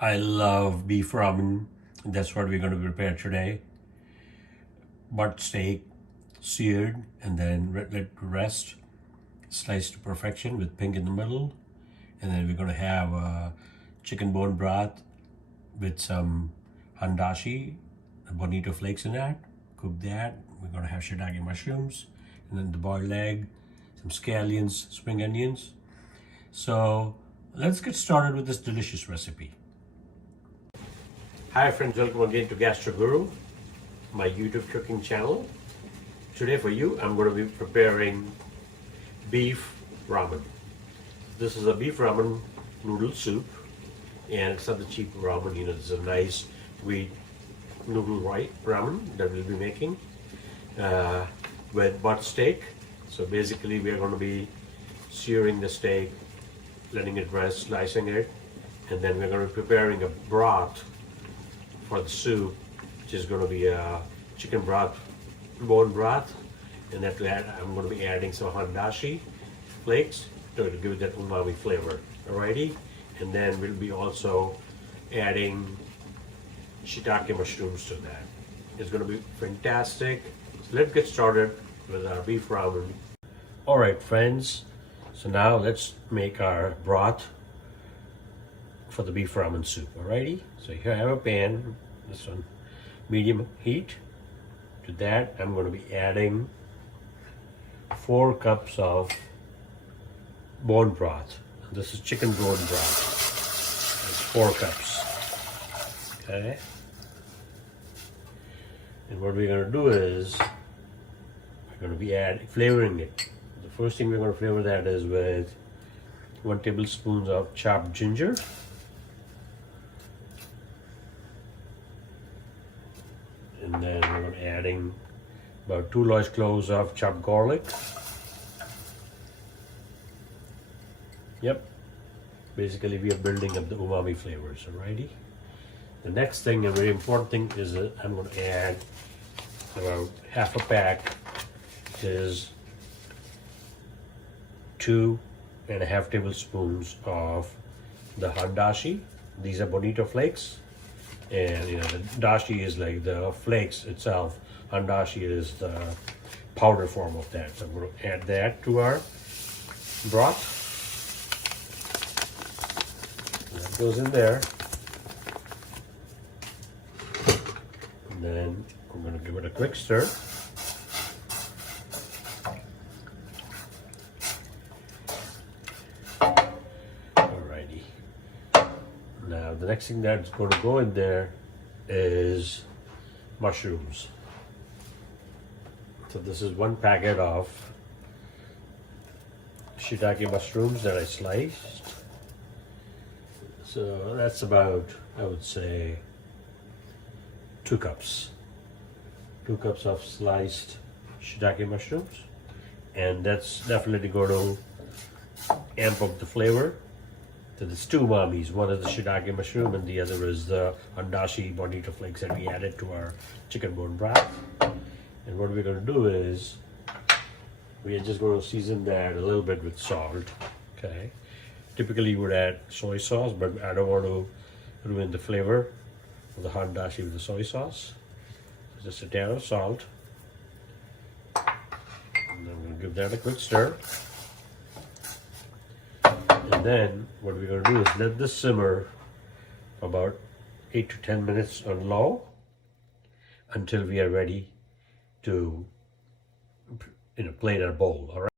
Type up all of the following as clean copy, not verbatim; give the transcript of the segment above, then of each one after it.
I love beef ramen. That's what we're going to prepare today. Butt steak, seared, and then let it rest, sliced to perfection with pink in the middle. And then we're going to have chicken bone broth with some Hondashi, bonito flakes in that. Cook that. We're going to have shiitake mushrooms, and then the boiled egg, some scallions, spring onions. So let's get started with this delicious recipe. Hi friends, welcome again to Gastro, my YouTube cooking channel. Today for you, I'm going to be preparing beef ramen. This is a beef ramen noodle soup, and it's not the cheap ramen. You know, it's a nice wheat noodle ramen that we'll be making with butt steak. So basically, we are going to be searing the steak, letting it rest, slicing it, and then we're going to be preparing a broth for the soup, which is going to be a chicken broth, bone broth, and that I'm going to be adding some Hondashi flakes to give it that umami flavor. Alrighty, and then we'll be also adding shiitake mushrooms to that. It's going to be fantastic. So let's get started with our beef ramen. Alright friends, so now let's make our broth for the beef ramen soup. Alrighty, so here I have a pan, this one medium heat. To that I'm going to be adding 4 cups of bone broth. This is chicken bone broth. It's 4 cups. Okay, and what we're going to do is we're going to be flavoring it. The first thing we're going to flavor that is with 1 tablespoon of chopped ginger, and then we're going to adding about 2 large cloves of chopped garlic. Yep, basically we are building up the umami flavors. Alrighty, the next thing, a very important thing, is I'm going to add about half a pack, which is 2.5 tablespoons of the Hondashi. These are bonito flakes, and you know the dashi is like the flakes itself. Hondashi is the powder form of that. So we're going to add that to our broth. That goes in there, and then I'm going to give it a quick stir. Alrighty. Now the next thing that's going to go in there is mushrooms. So this is 1 packet of shiitake mushrooms that I sliced. So that's about, I would say, 2 cups. 2 cups of sliced shiitake mushrooms. And that's definitely going to amp up the flavor. So there's 2 umamis. One is the shiitake mushroom and the other is the Hondashi bonito flakes that we added to our chicken bone broth. And what we're going to do is we are just going to season that a little bit with salt. Okay. Typically you would add soy sauce, but I don't want to ruin the flavor of the Hondashi with the soy sauce. So just a tad of salt. And I'm going to give that a quick stir. And then what we're going to do is let this simmer for about 8 to 10 minutes on low until we are ready to plate our bowl.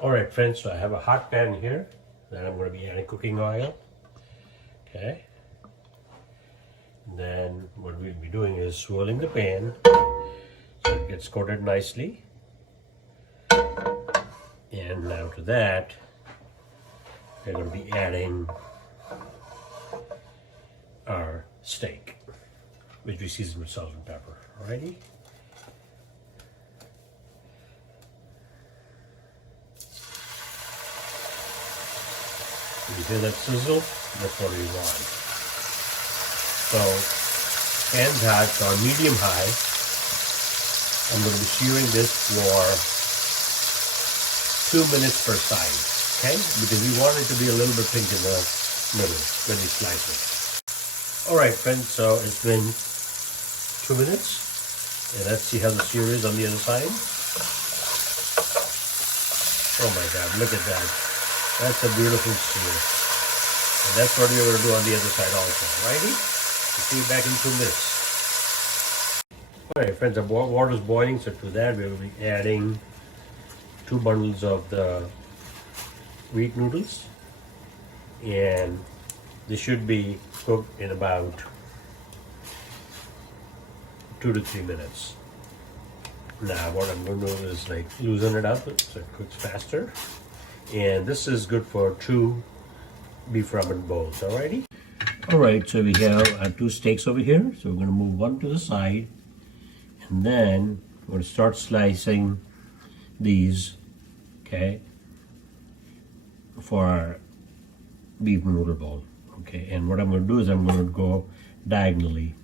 Alright friends, so I have a hot pan here that I'm going to be adding cooking oil. Okay, and then what we'll be doing is swirling the pan so it gets coated nicely. And now to that we're going to be adding our steak, which we season with salt and pepper. Alrighty. You hear that sizzle? That's what we want. So, pan hot on medium high. I'm going to be searing this for 2 minutes per side. Okay, because we want it to be a little bit pink in the middle when we slice it. All right, friends, so it's been 2 minutes. And let's see how the sear is on the other side. Oh my God, look at that. That's a beautiful sear. And that's what we're going to do on the other side also. Righty? See you back in 2 minutes. All right, friends, the water's boiling, so to that we will be adding 2 bundles of the wheat noodles. And they should be cooked in about 2 to 3 minutes. Now what I'm going to do is like loosen it up so it cooks faster. And this is good for 2 beef ramen bowls. Alrighty. Alright, so we have our 2 steaks over here. So we're going to move one to the side, and then we're going to start slicing these, okay, for our beef noodle bowl. Okay, and what I'm going to do is I'm going to go diagonally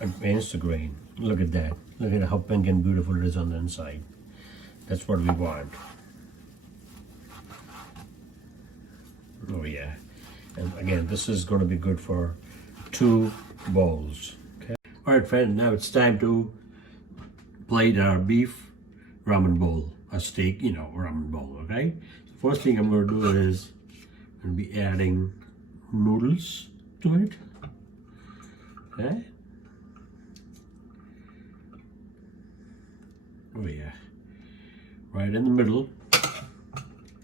against the grain. Look at that. Look at how pink and beautiful it is on the inside. That's what we want. Oh yeah. And again, this is going to be good for 2 bowls. Okay. All right, friends. Now it's time to plate our beef ramen bowl, a steak, ramen bowl. Okay. The first thing I'm going to do is I'm going to be adding noodles to it. Okay. Oh yeah. Right in the middle.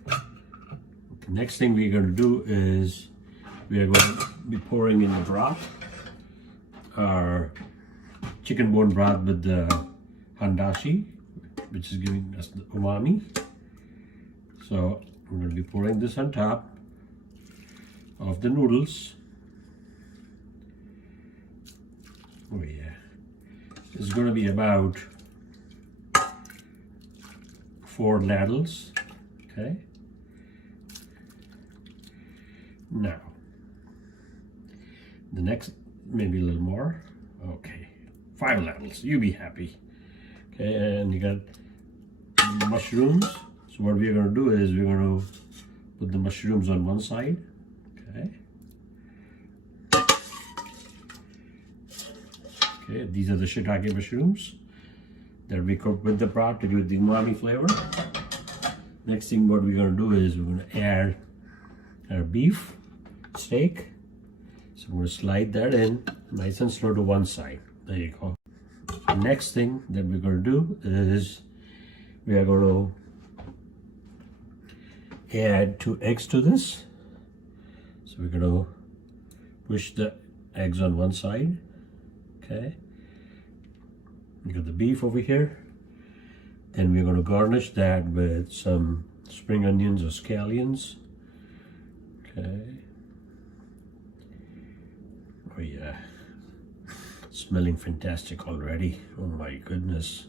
The next thing we're going to do is we are going to be pouring in the broth, our chicken bone broth with the Hondashi, which is giving us the umami. So we're going to be pouring this on top of the noodles. Oh yeah. It's going to be about 4 ladles. Okay. Now, the next, maybe a little more. Okay, 5 ladles. You be happy. Okay, and you got mushrooms. So what we're going to do is we're going to put the mushrooms on one side. Okay. Okay, these are the shiitake mushrooms that we cook with the broth to give the umami flavor. Next thing what we're going to do is we're going to add our beef steak. So we're going to slide that in nice and slow to one side. There you go. The next thing that we're going to do is we are going to add 2 eggs to this. So we're going to push the eggs on one side. Okay. We got the beef over here. Then we're going to garnish that with some spring onions or scallions. Okay. Oh yeah. Smelling fantastic already. Oh my goodness.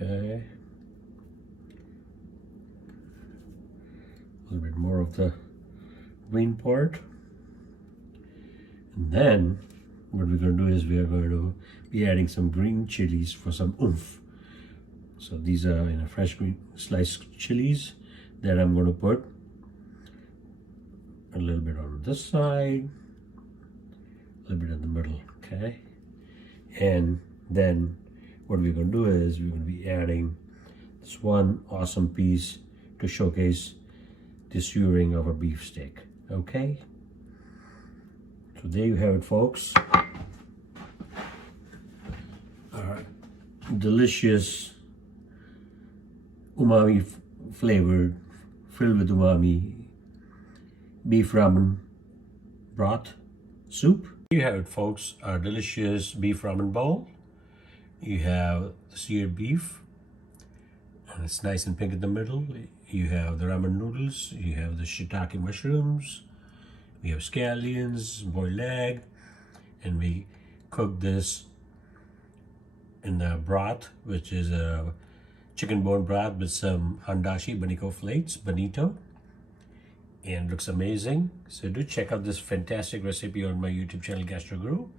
Okay. A little bit more of the green part. And then what we're going to do is we are going to be adding some green chilies for some oomph. So these are fresh green sliced chilies that I'm going to put a little bit on this side, a little bit in the middle, okay? And then what we're going to do is we're going to be adding this one awesome piece to showcase the searing of a beef steak, okay? So there you have it, folks. Our delicious umami flavored, filled with umami beef ramen broth soup. Here you have it, folks, our delicious beef ramen bowl. You have the seared beef, and it's nice and pink in the middle. You have the ramen noodles, you have the shiitake mushrooms, we have scallions, boiled egg, and we cook this in the broth, which is a chicken bone broth with some Hondashi bonito, and looks amazing. So do check out this fantastic recipe on my YouTube channel, Gastro,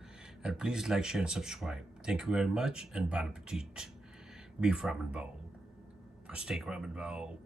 and please like, share, and subscribe. Thank you very much, and bon appetit. Beef ramen bowl, or steak ramen bowl.